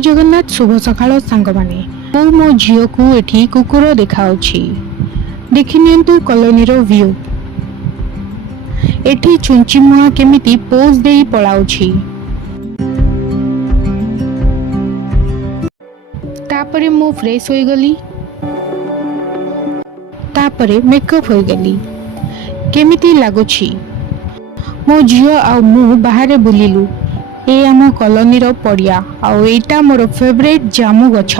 जगन्नाथ शुभ सकाळ सांगमाने मु मो झील को एठी कुकुर देखाउछि देखि नियंतु कॉलोनी रो व्यू एठी चुंची मुहा केमिति पोज देई पळाउछि तापरे मु फ्रेश होई गली तापरे मेकअप होई गली केमिति लागुछि मो झील आ मु बाहरे बुलिलु ए आम कॉलोनी रो पड़िया आउ एटा मोर फेवरेट जामु गछ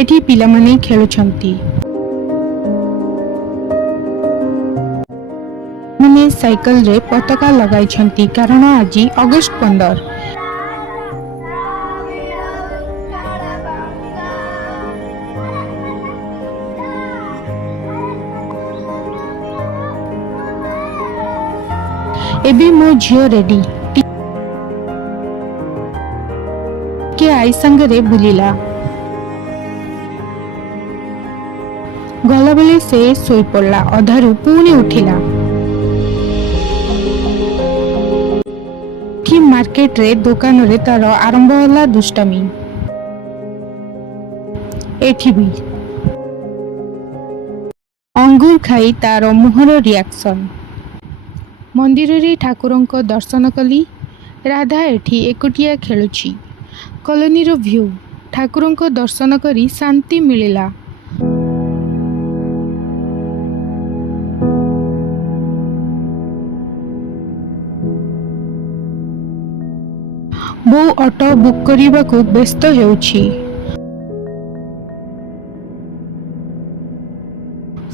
एठी पिला माने खेलुछंती माने साइकिल रे पताका लगाई छंती कारण आज अगस्त 15 एबे मो झियो रेडी के आई संगरे बुलिला गला बेले से सोई पड़ला अधारू पुणी उठिला कि मार्केट रे दुकान रे तार आरंभ होला दुष्टामी एठी भी अंगूर खाई तार मुहर रिएक्शन मंदिर रे ठाकुरंक दर्शन कली राधा एठी एकुटिया खेलुची कॉलोनी रो व्यू ठाकुरंक दर्शन करी शांति मिलिला बो ऑटो बुक करिबा को व्यस्त हेउची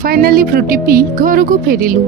फाइनली फ्रुटी पी घर को फेरिलु।